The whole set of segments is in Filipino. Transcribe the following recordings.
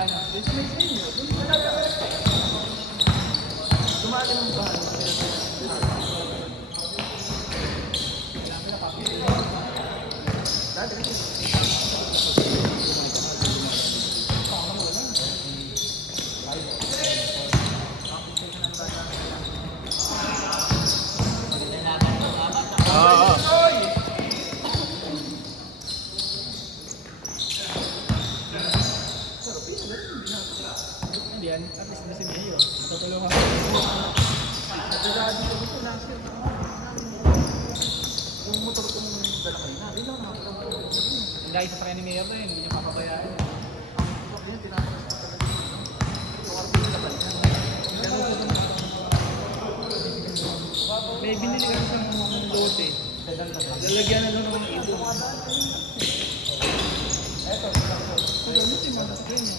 ano. Dumaan ng bahan. Yan, at least na si Mayo. Tutulungan ko. Nagdadaan ko gusto lang siya. Yung motor kong dala kayo na, rin lang nakakalaman ko. Ang dahil sa sakya ni Mayor na yun, hindi niya papabayaan. Ang motor niya, tinapalas ko talaga. Yung arbo yung laban niya. May binili ka sa mga lote. Lalagyan na lang ng ito. Eto, so gamitin mo na sa kanya.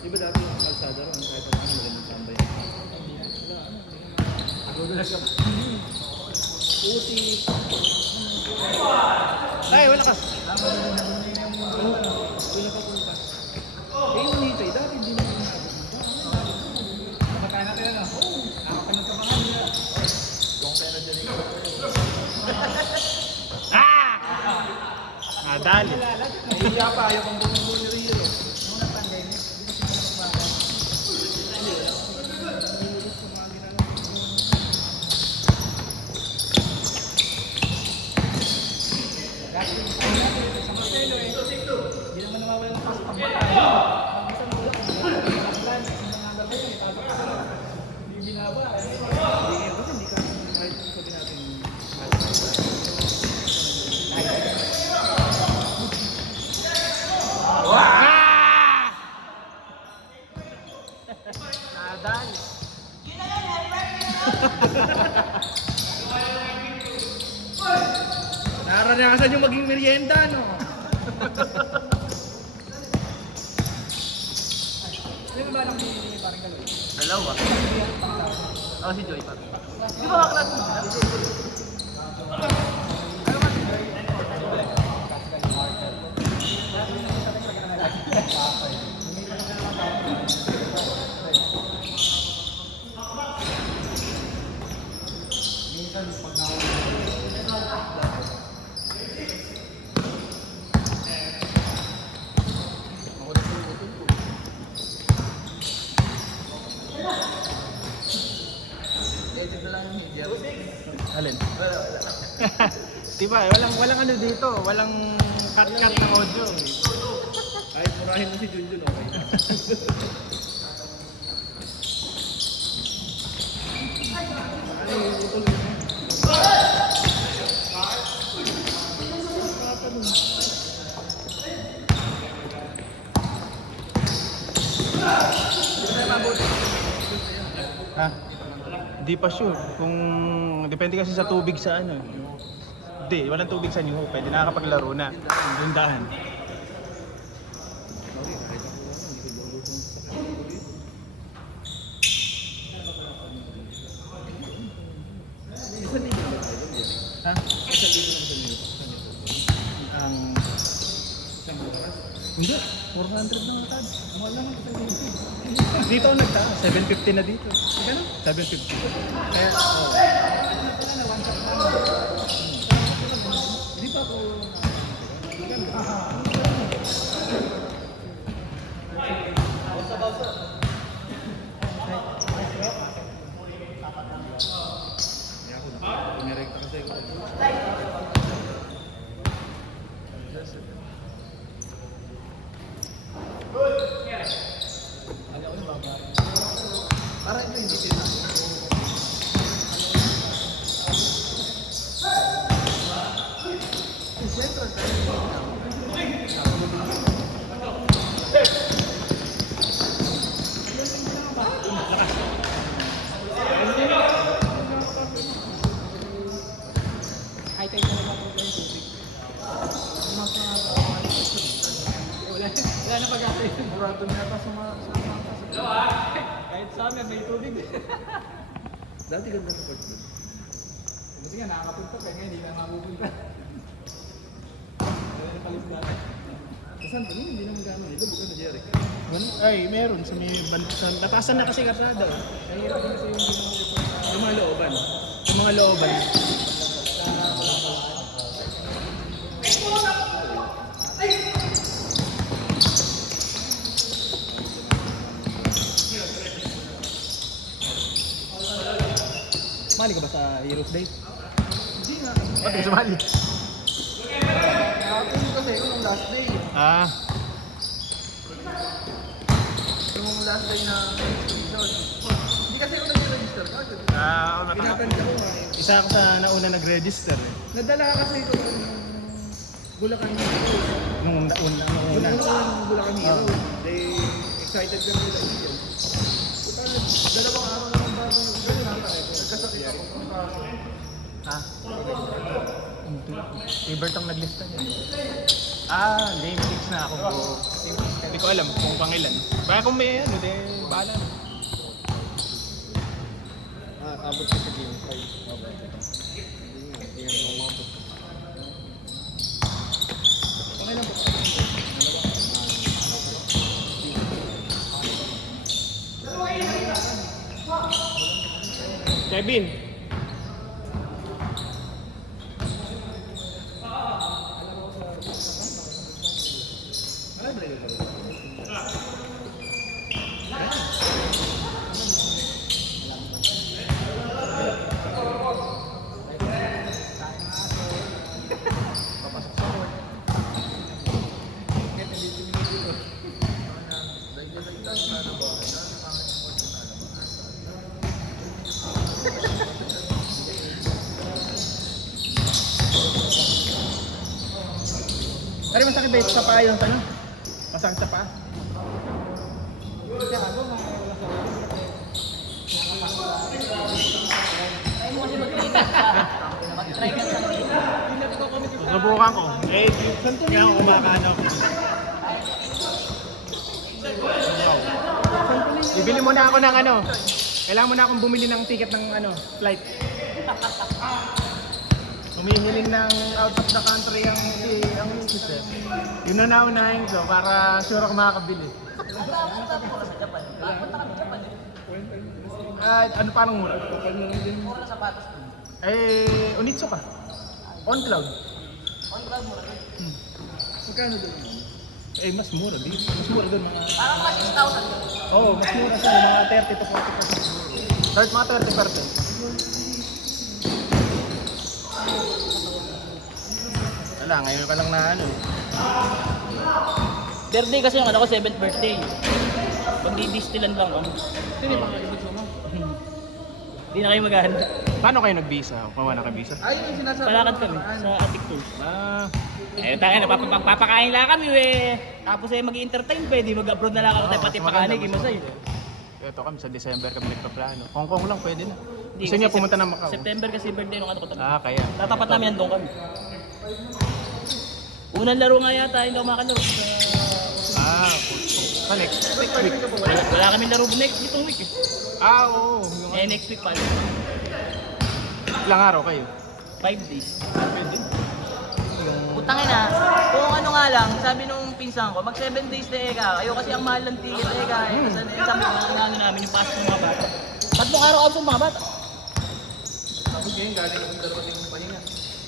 Diba dati yung kalsada ron, kahit ang magandang tambay. Puti. Ay, wala ka. Wala ka punta. Eh, yung nito, dati hindi na pinagod. Nakakain natin na. Nakakapanag ka baka nila. Yung pera dyan yung Nadali. nahihiya pa, ayaw kang bumunggo ni Rio. Muna tanggay niya. Hindi naman nawawala ng pasok ang hindi binaba. Hindi ka kahit sabi natin. Nadal. Naranasan yung maging merienda, no? Sino ba lang ni parang gano'n? Dalawa. Oh, si Joy pa. Di ba kaklas mo? Alin? Diba, walang ano dito, walang cut-cut ng audio. Ay, murahin mo si Junjun, okay na. Ha? Di pa sure. Kung depende kasi sa tubig sa ano. Hindi, walang tubig sa New Hope. Pwede nakakapaglaro na. Dundahan. Ha? Ang hindi, 400 na matad. Wala lang kita dito. Dito ako nagtaas, 750 na dito. Kano? 750. Kaya, oh. Hindi pa ako... Pumirekta kasi ako. Para ito hindi sila. Dati ganda ng court doon. Kasi nga nakakapunta pa, ngayon hindi na mapupunta. Kaya napalis dati. Kasan pa hindi naman gano'n. Ito buka na Jeric. Ay, meron sa may bansa. Natasan na kasi karsada. Ay, ito kasi yung ginawa ko sa Yung mga looban. Yung mga looban. Sumali ka ba sa Heroes Day? Hindi nga. Ba't ka sumali? Nakapunta kasi yung last day. Ah, Yung last day na registration. Hindi kasi ako nag-register ka. Pinapanda ko nga. isa ako sa nauna nag-register eh. Nadala ka kasi ito ng Bulacan Heroes. Nung una. Yung una ng Bulacan Heroes. They excited kami nila yun. Total, dalawang araw naman bago yung gano'n lang tayo. Nagkasakit ako. Ah. Si Bert ang naglista niya. Ah, game 6 na ako. Hindi ko alam kung pangilan. Baka kung may ano, de, bahala na. Abot ko sa game 5. Hindi nga ako umabot. Okay lang po. Kevin. Alam ba yun? Pero masakit ba ito sa paa yun? Ano? Masakit sa paa? Kasi ako nga wala sa Ay mo kasi mag-training ka. Mag-try ka sa Susubukan ko. Eh, kaya ako kumakano. Bibili muna ako ng ano. Kailangan muna akong bumili ng ticket ng ano, flight. Humihiling ng out of the country ang misis eh. Yun na naunahin ko para sure ako makakabili. Punta ko sa Japan. Punta ka sa Japan. Ano paano mura? Mura sa sapatos dun. Eh, Onitsuka. On cloud. On cloud mura dun. Magkano doon? Eh, mas mura. Mas mura doon mga... Parang mga 6,000 dun. Oo, mas mura sa mga 30 to 40%. Start mga 30%. Wala, ngayon ka lang na ano eh. Birthday kasi yung ano ko, 7th birthday. Pagdi-distilan lang kami. Sino yung mga ibig mo? Hindi na kayo maghahanda. Paano kayo nag-visa? Kung wala ka visa? Ay, yung sinasabi. Palakad kami sa Attic Tours. Ah, Eh, tangin, papakain lang kami eh. Tapos eh, mag-entertain pwede. Mag-abroad na lang ako tayo pati pakanig. Imasay. ito kami sa December kami nagpaplano. Hong Kong lang pwede na. Hindi, Gusto niya kasi pumunta ng Macau. September kasi birthday nung ano ko tayo. Ah, kaya. Tatapat namin yan doon kami. Unang laro nga yata, hindi ako makalaro. Ah, sa next week. Wala kami laro next itong week eh. Ah, oo. Yung Eh, next week pa. ilang araw kayo? 5 days. Pwede. Putangin na, kung ano nga lang, sabi nung pinsan ko, mag 7 days na eka, kayo kasi ang mahal ng ticket eka eh. Kasi sabi ko nga namin yung pasok ng mga bata. Ba't mong araw-araw sa mga bata? Tapos ngayon, galing yung dalawa din yung pahinga.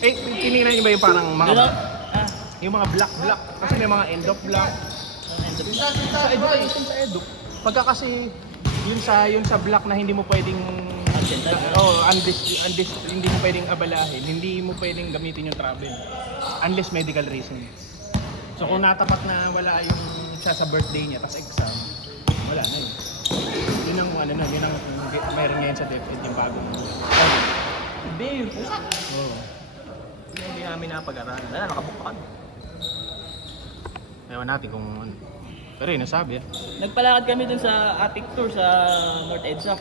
Eh, tinignan niyo ba yung parang mga Dalaw, ah, yung mga black? Kasi may mga end of black. end of Sa education sa edu. Pagka kasi yun sa black na hindi mo pwedeng hindi mo pwedeng abalahin, hindi mo pwedeng gamitin yung travel unless medical reason. So kung natapat na wala yung siya sa birthday niya tapos exam, wala na yun. Yun ang ano na, yun ang mayroon ngayon sa DepEd yung bagong. Hindi, yung pusa. Oo. Hindi namin napag-aralan. Wala, nakabook pa kami. Ewan natin kung ano. Pero yun, nasabi ah. Nagpalakad kami dun sa Attic Tour sa North EDSA.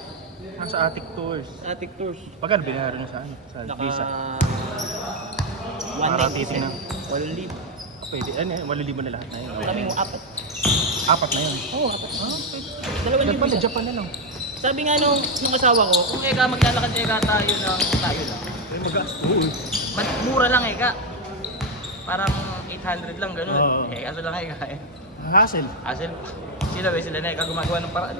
Sa Attic Tours. Attic Tours. Pagkano binayaran nyo sa ano? Sa Naka... visa? 190 titingnan. Walang libo. Pwede, ano yun? 8,000 na lahat na yun. Kaming apat. Apat na yun. Oo, apat. Ah, pwede. 2,000 Japan na, isa. Japan na lang. Sabi nga nung asawa ko, kung eka maglalakad tayo lang. Oo. Mura lang eka. Parang 800 lang ganun. Oo. Kaso lang eka eh. Hassle. Asel, sila na eka gumagawa ng paraan.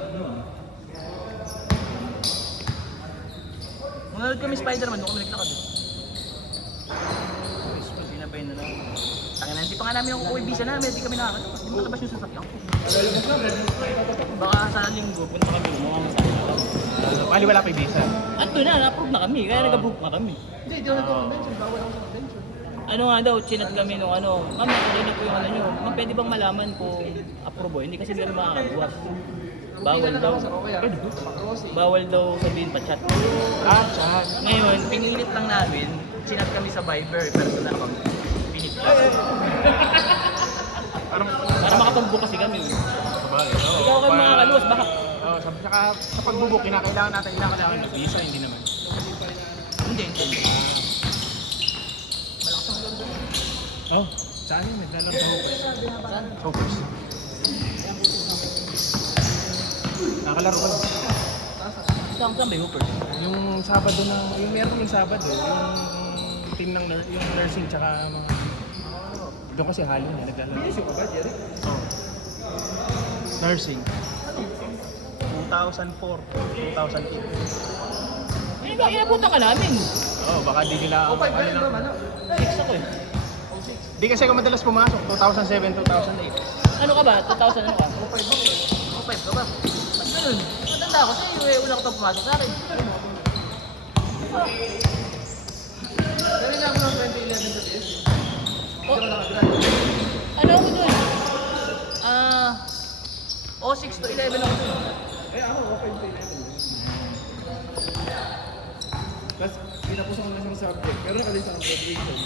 Nanonood kami Spider-Man, doon kami naglakad. Sinabay na lang. Tangina, hindi pa nga namin yung kukuha visa namin, hindi kami nakakalabas. Hindi matabas yung sasakyan ko. Baka sa linggo, punta kami, mga masakit na kami. Bali wala pa yung visa. Ando na, na-approve na kami, kaya nag-approve na kami. Hindi, di ako nag-convention. Bawal ako sa convention. Ano nga daw, chinat kami nung ano, ma'am, nakuloy na po yung ano nyo. Ma'am, pwede bang malaman kung approve o hindi kasi hindi kami makakagawa. Bawal daw. Bawal daw sabihin pa chat. Chat. Ngayon, pinilit lang namin, chinat kami sa Viber, personal account. Pinit lang. Para makapag-book kasi kami. Sabagay. Ikaw kayo makakaluwas, baka. Oo, saka sa pag-book, kinakailangan natin yung visa, hindi naman. Hindi. Oh, saan yun? Naglalaro sa Hoopers. Hoopers. Nakalaro ka. Saan ba yung Hooper? Yung Sabado na, yung meron yung Sabado, yung team ng yung nursing tsaka mga doon kasi halo niya naglalaro. Busy ka ba, Jerry? Oh. Nursing. 2004, 2008. Eh, inapunta ka namin. Oh, baka di nila O, 5 ka rin ba, ano? 6 ako eh. Di kasi ako madalas pumasok, 2007, 2008. Ano ka ba? 2000 ano ka? O, 5 ba? O 5 ka ba? Ba't ganun? Matanda ako sa'yo eh. Una ka pa pumasok sa akin. Dali na ako ng 2011 sa PS. O, Hindi ako nakagraduate. ano ako dun? O 6 to 11 ako dun. Eh, ako, O, 5 to 11. Tapos, pinapusan ko na isang subject. Pero nakalis ako ng graduation.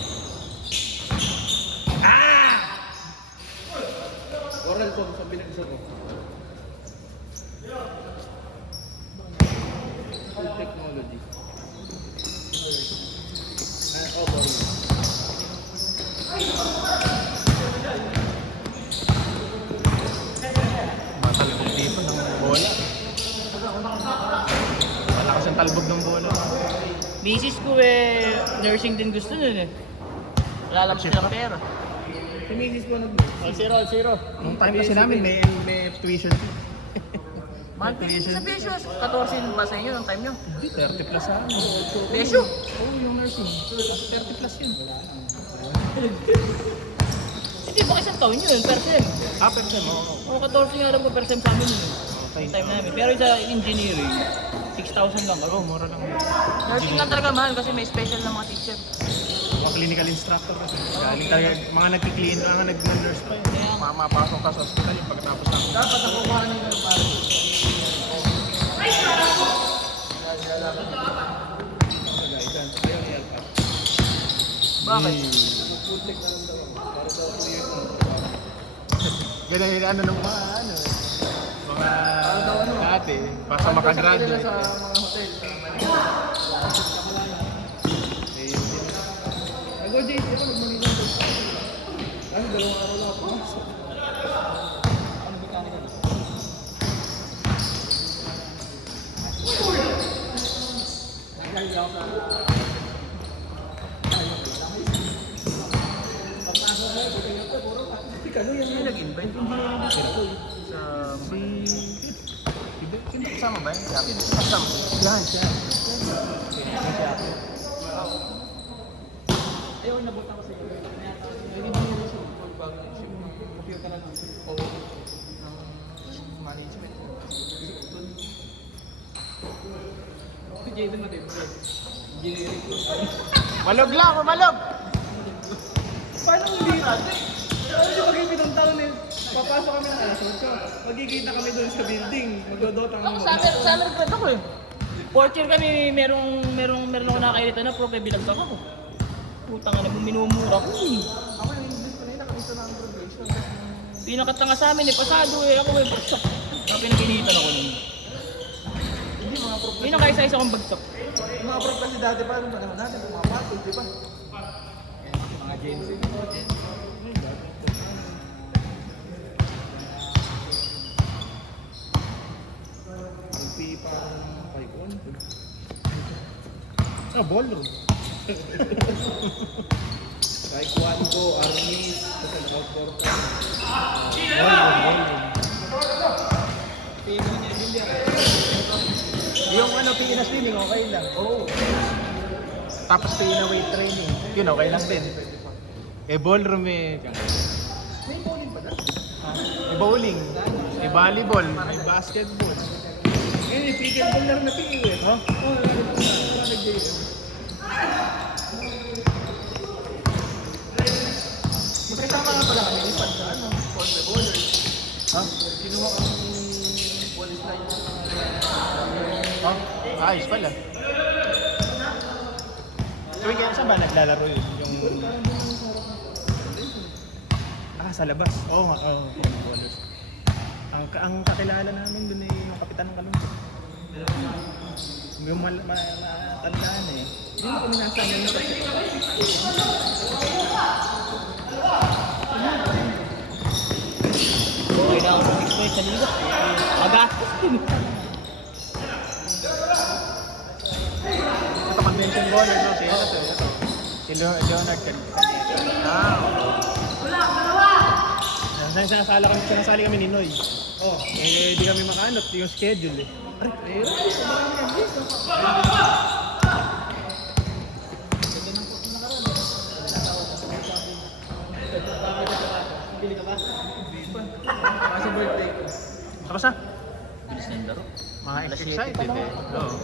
Oral ko, sa binagsa ko. Food technology. Oral. Matalbog dito ng bola. Malakas ang talbog ng bola. Misis ko eh, nursing din gusto nun eh. Wala lang silang pera. Si Mrs. ko nag... All zero. Nung time kasi namin may tuition fee. Mahal pa sa pesos. 14 ba sa inyo nung time nyo? Hindi, 30 plus sa amin. Peso? Oo, yung nursing. 30 plus yun. Hindi ba isang taon yun, per sem? Per sem, oo. O 14 nga lang po per sem sa amin yun. Okay. Yung time namin. Pero sa engineering, 6,000 lang. Oo, mura lang. Nursing lang talaga mahal kasi may special na mga teacher. Mga clinical instructor kasi. Galing talaga, mga nag-clean, mga nag-nurse pa yun. Mapasok ka sa hospital yung pagkatapos ng... Dapat ako kuhanin ko ng pare. Bakit? Putik na lang daw. Para daw 2 years na. Ganun yung ano ng mga ano. Mga daw ano? dati. Para sa Sa makagraduate. mga hotel, sa Manila. Eh, yun din. Ako, JC, ako nag-Manila. Ano, 2 araw lang ako. Ano mechanical? Nagkaya ako sa... Ano yan? Sino nag-invite? Sa... Sino kasama ba yun? Kasama. Yan, siya. Ayaw, nabuta ko sa iyo. Hindi mo yung resume. Bago yung resume. Computer na lang. Oo. Management. Jason na din. Engineering. Malog lang, malog! Paano hindi natin? Ano di pag yung taon eh? Papasok kami ng alas 8. Magkikita kami doon sa building. Magdodota kami. Summer grad ako eh. Fourth year kami, merong ako nakakailita na pro kaya binagsak ako. Putang na, minumura ko eh. Ako yung English ko na yun. Nakita na ang graduation. Pinakatanga sa amin eh, pasado eh. Ako eh, bagsak. Kaya pinaginitan ako nun. Hindi mga prof. Yun ang kaya sa isa kong bagsak. Yung mga prof kasi dati pa, nung panahon natin, yung mga patos, di ba? Mga Gen Z. nagpi pa ako ng 5-1. Sa ballroom. Taekwondo, Arnis, kasi naka-4 ka. Ballroom. Yung ano, PE na swimming, okay lang. Oo. Tapos PE na weight training. Yun, okay lang din. Eh, ballroom eh. May bowling pa na? May bowling. May volleyball. May basketball. Ngayon, yung pickleball na rin na PE eh. Huh? Oo, nag-JM. Magkasama nga pala kami, ipad sa ano, volleyball. Ha? Kinuha kami police line. Huh? Ayos pala. Tuwing kaya saan ba naglalaro yun? Yung... sa labas. Oo nga, oo. Ballers. Ang kakilala namin dun eh, yung kapitan ng Kalungkot. Yung matandaan eh. Hindi mo kami nasa ano na kasi. Okay na ako 6 points sa liga. Magastos din. Ito convention baller, no? Si ito. Si Leonard Can. Sinasali kami ni Noy. Oh. Eh, di kami makaanot yung schedule eh. Eh, marami yan dito. Bili ka ba? Hindi pa. Kasi birthday ko. Tapos na? Bilis na yung laro. Mga Alas 7 excited pa lang. eh. Oo.